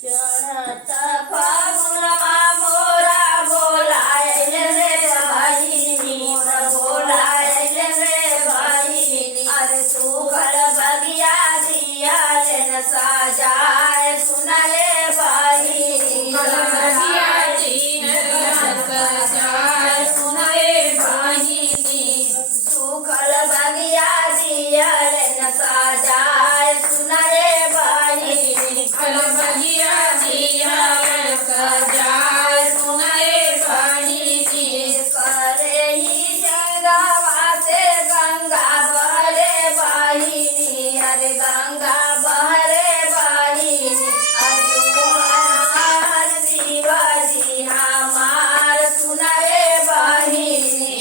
चढ़ता फागुनवा मोरा बोलायल रे भाईनी, मोरा बोलायल रे भाईनी। अरे सुखल बगिया दियाल न साजाए सुनले भाईनी, बगिया दियाल साजाए सुनले भाईनी। सुखल बगिया दियाल न साजाए सुनले भाईनी, फल बगिया दियाल सजाए सुनले भाईनी। करे ही जगवा से गंगा बहरे भाईनी, अरे गंगा बहरे भाईनी। अरे मोहन शिवाजी हमार सुनले भाईनी,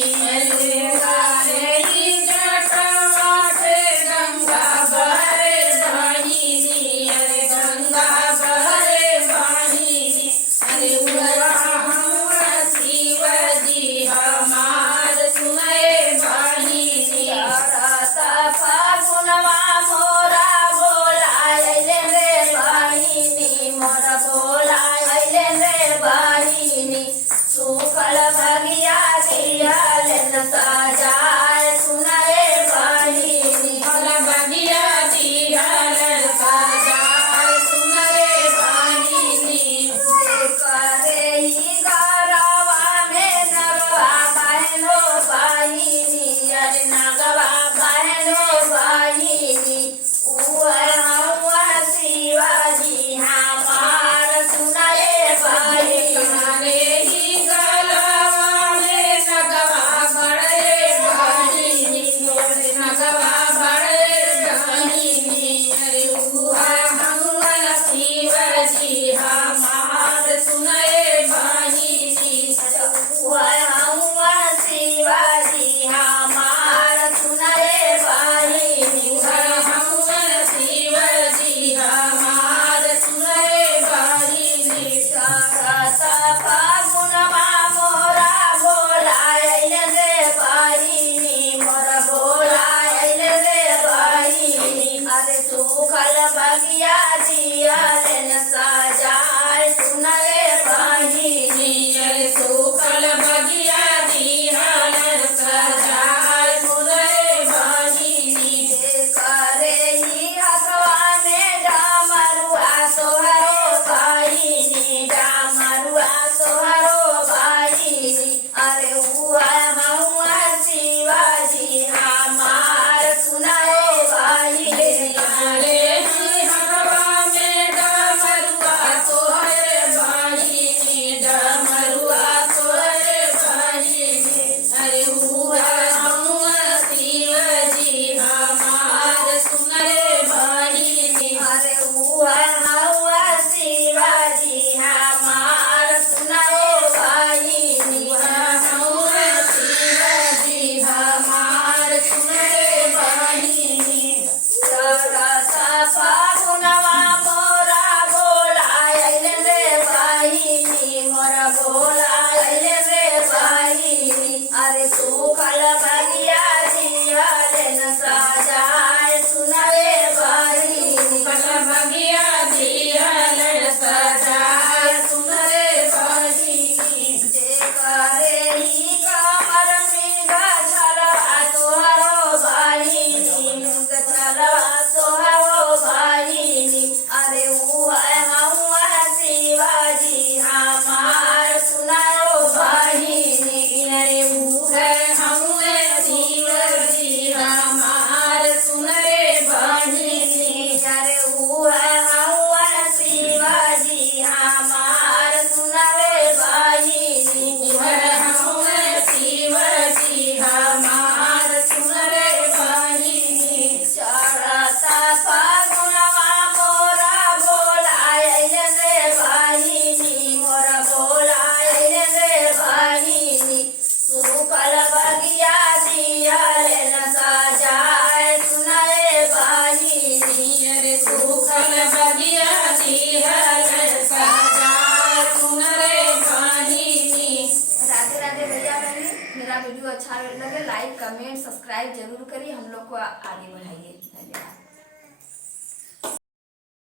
करे ही जटवा से गंगा बहरे भाईनी, अरे गंगा बहरे भाईनी। अरे मोहन शिवाजी हमार सुनले भाईनी। चढ़ता फागुनवा मोरा बोलायल रे भाईनी, मोरा बोलायल रे भाईनी। सुखल बगिया दियाल न साजाए सुनले भाईनी, फल बगिया दियाल सजाए सुनले भाईनी। करे ही गरवा में नगवा बहनो भाईनी, अरे नगवा बहनो भाईनी। शिवाजी हमार सुनले भाईनी, करे ही गरवा में नगवा बड़े भाईनी, अरे नगवा बड़े भाईनी। अरे हनुमान शिवाजी हमार सुनले भाईनी, हनुमान शिवाजी हमार सुनले भाईनी, हनुमान शिवाजी हमार सुनले भाईनी। चढ़ता फागुनवा मोरा बोलायल रे भाईनी, मोरा बोलायल रे भाईनी। अरे सुखल बगिया दियाल न साजाए सुनले भाईनी, अरे सुखल बगिया दियाल न सजाए सुनले भाईनी। करे ही हथवा में डामरुआ सोहरो भाईनी, डामरुआ सोहरो भाईनी। अरे हनुमान शिवाजी हमार सुनले भाईनी, अरे हथवा में डामरुआ सोहरे भाईनी, डामरुआ सोहरे भाईनी। अरे हनुमान शिवाजी हमार सुनले भाईनी, अरे हनुमान शिवाजी हमार सुनले भाईनी, हनुमान शिवाजी हमार सुनले भाईनी। चढ़ता फागुनवा मोरा बोलायल रे भाईनी, मोरा बोलायल रे भाईनी। अरे सुखल बगिया दियाल न साजाए सुनले भाईनी, फल बगिया दियाल सजाए सुनले भाईनी। करे ही कमर मृग छलवा सोहरो भाईनी, मृग छलवा सोहरो भाईनी। अरे हनुमान शिवाजी हमार सुनलो भाईनी, अरे हनुमान शिवाजी हमार सुनले भाईनी, अरे हनुमान शिवाजी हमार सुनले भाईनी, हनुमान शिवाजी हमार सुनले भाईनी। चढ़ता फागुनवा मोरा बोलायल रे भाईनी, मोरा बोलायल रे भाईनी। सुखल बगिया दियाल न साजाए सुनले भाईनी, अरे सुखल बगिया दियाल सजाए सुनले भाईनी। राधे राधे भैया बहनी, मेरा वीडियो अच्छा लगे लाइक कमेंट सब्सक्राइब जरूर करिए, हम लोग को आगे बढ़ाइए। धन्यवाद।